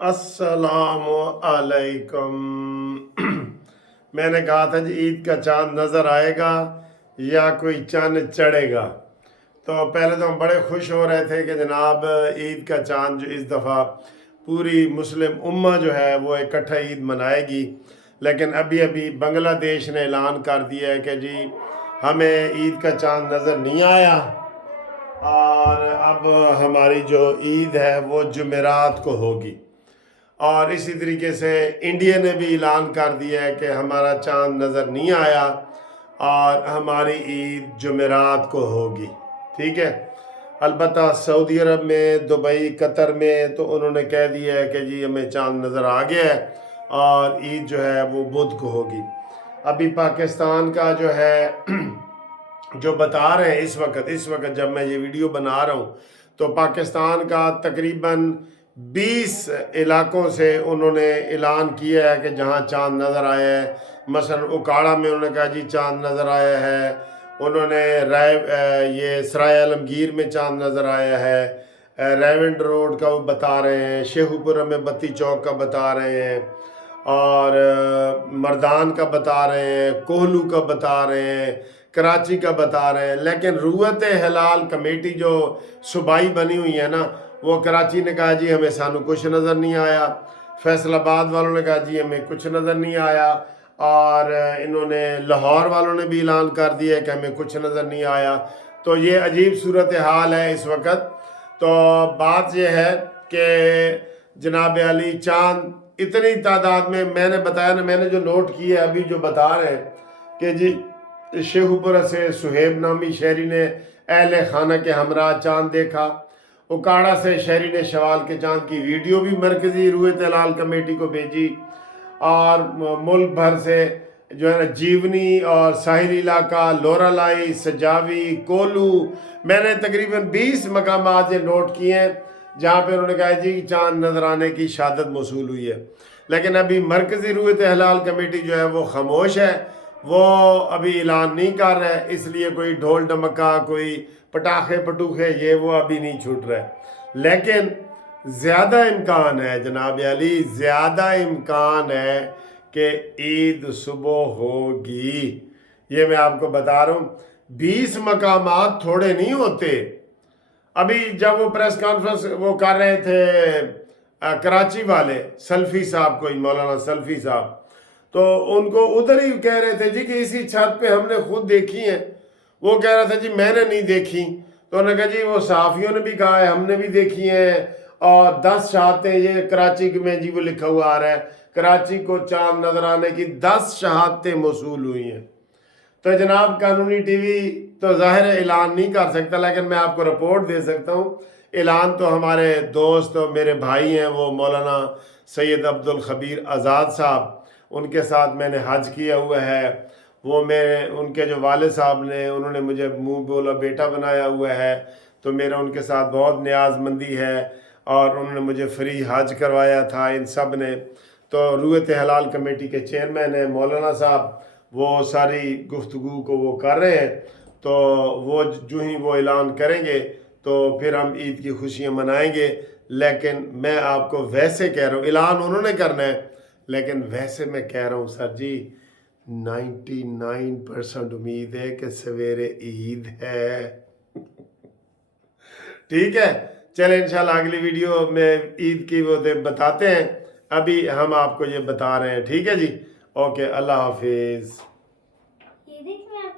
अस्सलाम अलैकुम। मैंने कहा था जी ईद का चांद नज़र आएगा या कोई चांद चढ़ेगा। तो पहले तो हम बड़े खुश हो रहे थे कि जनाब ईद का चांद जो इस दफ़ा पूरी मुस्लिम उम्मा जो है वो इकट्ठा ईद मनाएगी। लेकिन अभी अभी बांग्लादेश ने ऐलान कर दिया है कि जी हमें ईद का चांद नज़र नहीं आया और अब हमारी जो ईद है वो जुमेरात को होगी। और इसी तरीके से इंडिया ने भी ऐलान कर दिया है कि हमारा चांद नज़र नहीं आया और हमारी ईद जुमेरात को होगी। ठीक है। अलबत्ता सऊदी अरब में, दुबई, कतर में तो उन्होंने कह दिया है कि जी हमें चांद नज़र आ गया है और ईद जो है वो बुध को होगी। अभी पाकिस्तान का जो है जो बता रहे हैं इस वक्त जब मैं ये वीडियो बना रहा हूँ तो पाकिस्तान का तकरीबन 20 इलाकों से उन्होंने ऐलान किया है कि जहाँ चांद नज़र आया है। मसलन उकाड़ा में उन्होंने कहा जी चांद नज़र आया है। उन्होंने ये सराय आलमगीर में चांद नज़र आया है। रेवेंड रोड का वो बता रहे हैं, शेखुपुरा में बत्ती चौक का बता रहे हैं और मर्दान का बता रहे हैं, कोहलू का बता रहे हैं, कराची का बता रहे हैं। लेकिन रूयत हिलाल कमेटी जो सूबाई बनी हुई है ना, वो कराची ने कहा जी हमें सानू कुछ नज़र नहीं आया, फैसलाबाद वालों ने कहा जी हमें कुछ नज़र नहीं आया और इन्होंने लाहौर वालों ने भी ऐलान कर दिया है कि हमें कुछ नज़र नहीं आया। तो ये अजीब सूरत हाल है इस वक्त। तो बात यह है कि जनाब अली चांद इतनी तादाद में, मैंने बताया ना, मैंने जो नोट किया अभी जो बता रहे हैं कि जी शेखुपुरा से सुहेब नामी शहरी ने अहले खाना के हमरा चांद देखा। उकाड़ा से शहरी ने शवाल के चांद की वीडियो भी मरकजी रूयत हिलाल कमेटी को भेजी और मुल्क भर से जो है ना जीवनी और साहिल इलाका, लोरालाई, सजावी, कोलू, मैंने तकरीबन 20 मकामात ये नोट किए हैं जहाँ पे उन्होंने कहा जी चांद नजर आने की शहादत मौसूल हुई है। लेकिन अभी मरकजी रूयत हिलाल कमेटी जो है वो खामोश है, वो अभी ऐलान नहीं कर रहा है। इसलिए कोई ढोल ढमका, कोई पटाखे पटूखे ये वो अभी नहीं छूट रहा है। लेकिन ज़्यादा इम्कान है जनाब अली, ज़्यादा इम्कान है कि ईद सुबह होगी। ये मैं आपको बता रहा हूँ। 20 मकामात थोड़े नहीं होते। अभी जब वो प्रेस कॉन्फ्रेंस वो कर रहे थे कराची वाले सल्फी साहब, कोई मौलाना सल्फी साहब, तो उनको उधर ही कह रहे थे जी कि इसी छत पे हमने खुद देखी है। वो कह रहा था जी मैंने नहीं देखी। तो उन्होंने कहा जी वो सहाफ़ियों ने भी कहा है, हमने भी देखी हैं और 10 शहादतें, ये कराची में जी वो लिखा हुआ आ रहा है, कराची को चांद नजर आने की 10 शहादतें मौसूल हुई हैं। तो जनाब कानूनी टीवी तो ज़ाहिर है ऐलान नहीं कर सकता, लेकिन मैं आपको रिपोर्ट दे सकता हूँ। ऐलान तो हमारे दोस्त और मेरे भाई हैं, वो मौलाना सैयद अब्दुल खबीर आज़ाद साहब, उनके साथ मैंने हज किया हुआ है। वो मैं उनके जो वालिद साहब ने, उन्होंने मुझे मुंह बोला बेटा बनाया हुआ है। तो मेरा उनके साथ बहुत न्याज़मंदी है और उन्होंने मुझे फ्री हज करवाया था इन सब ने। तो रूयत हिलाल कमेटी के चेयरमैन हैं मौलाना साहब, वो सारी गुफ्तगू को वो कर रहे हैं। तो वो जो ही वो ऐलान करेंगे तो फिर हम ईद की खुशियाँ मनाएंगे। लेकिन मैं आपको वैसे कह रहा हूँ, ऐलान उन्होंने करना है, लेकिन वैसे मैं कह रहा हूँ सर जी 99% उम्मीद है कि सवेरे ईद है। ठीक है, चले इंशाल्लाह अगली वीडियो में ईद की वो बताते हैं। अभी हम आपको ये बता रहे हैं। ठीक है जी, ओके, अल्लाह हाफिज़।